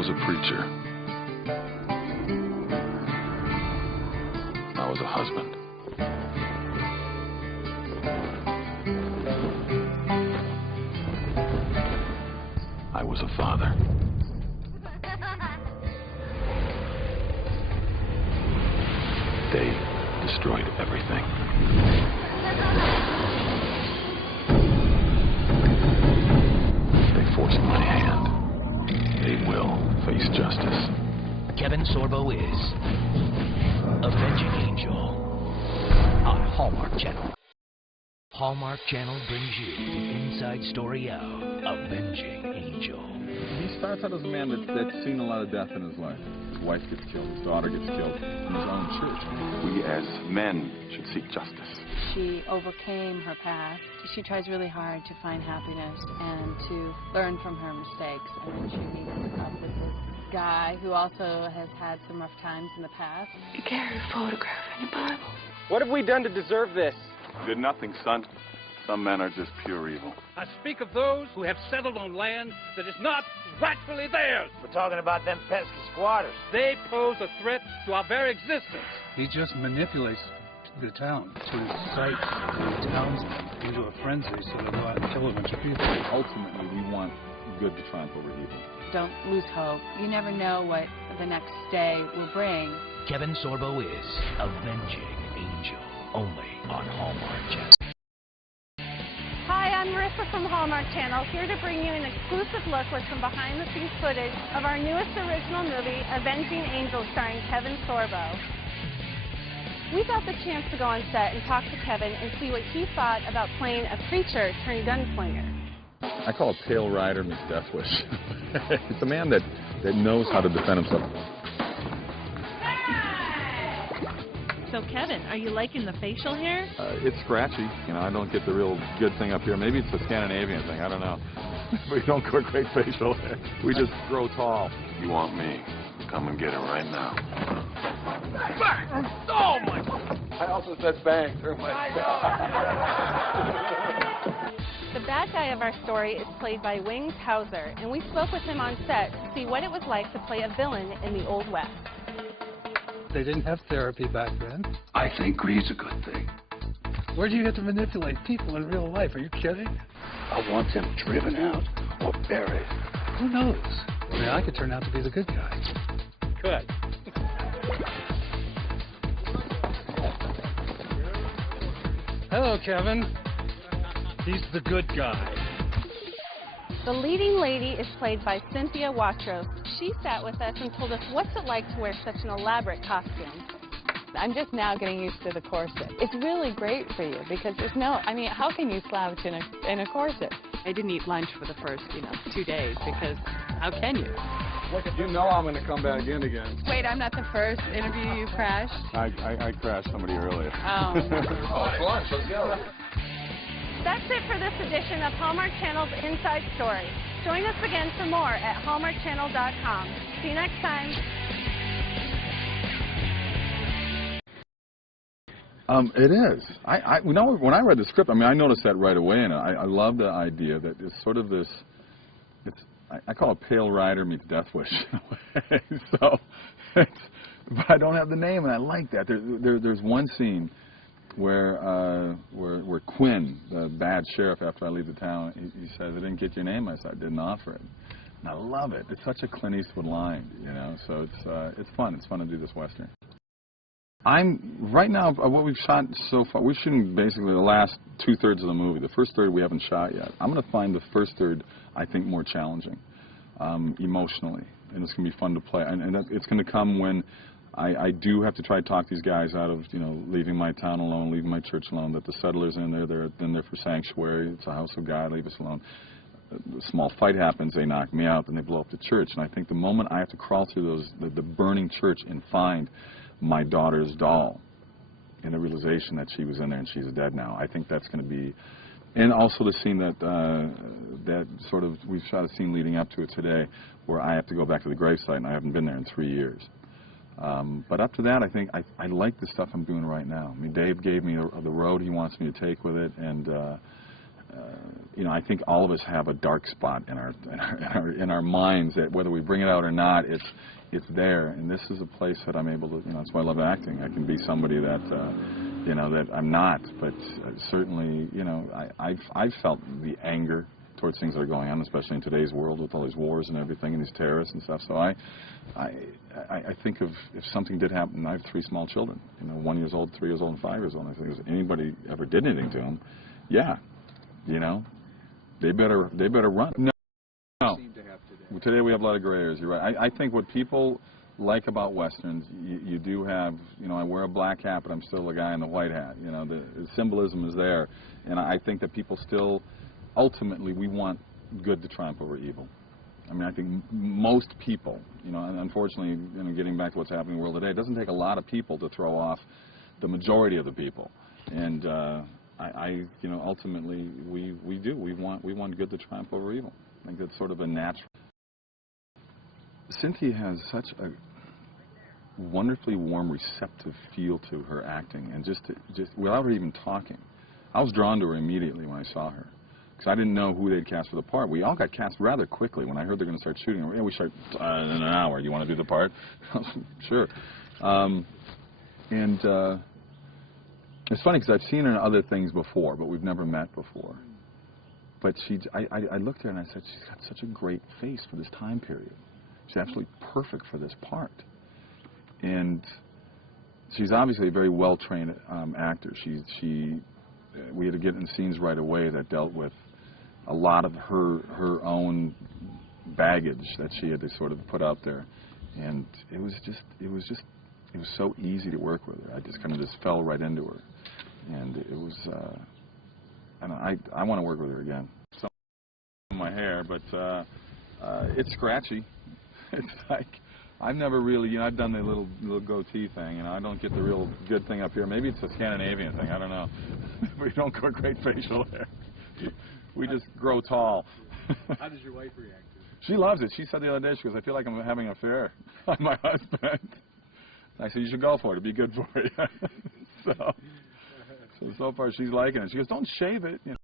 was a preacher. I was a husband. I was a father. They destroyed everything. They forced my hand. They will face justice. Kevin Sorbo is Avenging Angel on Hallmark Channel. Hallmark Channel brings you the inside story of Avenging Angel. He starts out as a man that's seen a lot of death in his life. His wife gets killed, his daughter gets killed in his own church. We as men should seek justice. She overcame her past. She tries really hard to find happiness and to learn from her mistakes. And then she meets up with this guy who also has had some rough times in the past. You carry a photograph in your Bible. What have we done to deserve this? Did nothing, son. Some men are just pure evil. I speak of those who have settled on land that is not rightfully theirs. We're talking about them pesky squatters. They pose a threat to our very existence. He just manipulates the town to incite the townsmen into a frenzy so they go out and kill a bunch of people. Ultimately, we want good to triumph over evil. Don't lose hope. You never know what the next day will bring. Kevin Sorbo is Avenging Angel, only on Hallmark Channel. Hi, I'm Marissa from Hallmark Channel, here to bring you an exclusive look with some behind-the-scenes footage of our newest original movie, Avenging Angel, starring Kevin Sorbo. We got the chance to go on set and talk to Kevin and see what he thought about playing a preacher turned gunslinger. I call it Pale Rider meets Death Wish. It's a man that knows how to defend himself. So, Kevin, are you liking the facial hair? It's scratchy. You know, I don't get the real good thing up here. Maybe it's a Scandinavian thing. I don't know. We don't grow great facial hair. We just grow tall. You want me? Come and get it right now. Bang! Oh, my God! I also said bang through my The bad guy of our story is played by Wings Hauser, and we spoke with him on set to see what it was like to play a villain in the Old West. They didn't have therapy back then. I think greed's a good thing. Where do you get to manipulate people in real life? Are you kidding? I want them driven out or buried. Who knows? I mean, I could turn out to be the good guy. Good. Hello, Kevin. He's the good guy. The leading lady is played by Cynthia Watros. She sat with us and told us what's it like to wear such an elaborate costume. I'm just now getting used to the corset. It's really great for you because there's no, I mean, how can you slouch in a corset? I didn't eat lunch for the first, 2 days because how can you? You know I'm going to come back in again. Wait, I'm not the first interview you crashed? I crashed somebody earlier. Oh. Oh, it's lunch. Let's go. That's it for this edition of Hallmark Channel's Inside Story. Join us again for more at hallmarkchannel.com. See you next time. It is. You know, when I read the script, I mean, I noticed that right away, and I love the idea that it's sort of this. I call it Pale Rider meets Death Wish. So, but I don't have the name, and I like that. There's one scene where Quinn, the bad sheriff, after I leave the town, he says, "I didn't get your name." I said, "I didn't offer it." And I love it. It's such a Clint Eastwood line, So it's fun. It's fun to do this western. Right now, what we've shot so far, we're shooting basically the last 2/3 of the movie. The first third we haven't shot yet. I'm going to find the first third, I think, more challenging emotionally, and it's going to be fun to play. And it's going to come when I do have to try to talk these guys out of, leaving my town alone, leaving my church alone, that the settlers in there, they're in there for sanctuary. It's a house of God, leave us alone. A small fight happens, they knock me out, and they blow up the church. And I think the moment I have to crawl through the burning church and find my daughter's doll, and the realization that she was in there and she's dead now, I think that's going to be, and also the scene that sort of, we've shot a scene leading up to it today where I have to go back to the gravesite and I haven't been there in 3 years. But up to that, I think I like the stuff I'm doing right now. I mean, Dave gave me the road he wants me to take with it, and you know, I think all of us have a dark spot in our minds that whether we bring it out or not, it's there. And this is a place that I'm able to, you know, that's why I love acting. I can be somebody that, you know, that I'm not. But certainly, you know, I've felt the anger towards things that are going on, especially in today's world with all these wars and everything and these terrorists and stuff. So I think of if something did happen. I have 3 small children, you know, 1 year old, 3 years old, and 5 years old. I think if anybody ever did anything to them, yeah, you know, they better run. No. Today we have a lot of gray areas. You're right. I think what people like about westerns, you do have, you know, I wear a black hat, but I'm still the guy in the white hat. You know, the symbolism is there, and I think that people still, ultimately, we want good to triumph over evil. I mean, I think most people, you know, and unfortunately, you know, getting back to what's happening in the world today, it doesn't take a lot of people to throw off the majority of the people, and you know, ultimately, we do. We want good to triumph over evil. I think that's sort of a natural. Cynthia has such a wonderfully warm, receptive feel to her acting, and just without her even talking, I was drawn to her immediately when I saw her, because I didn't know who they'd cast for the part. We all got cast rather quickly when I heard they're going to start shooting. Yeah, we start in an hour. You want to do the part? Sure. It's funny because I've seen her in other things before, but we've never met before. But I looked at her and I said, she's got such a great face for this time period. She's absolutely perfect for this part. And she's obviously a very well-trained actor. We had to get in scenes right away that dealt with a lot of her own baggage that she had to sort of put out there. And it was so easy to work with her. I just kind of fell right into her. And it was, I want to work with her again. Some of my hair, but it's scratchy. It's like, I've never really, you know, I've done the little goatee thing, and I don't get the real good thing up here. Maybe it's a Scandinavian thing, I don't know. We don't grow great facial hair. We just grow tall. How does your wife react to it? She loves it. She said the other day, she goes, I feel like I'm having an affair on my husband. I said, you should go for it. It'd be good for you. So far she's liking it. She goes, don't shave it. You know.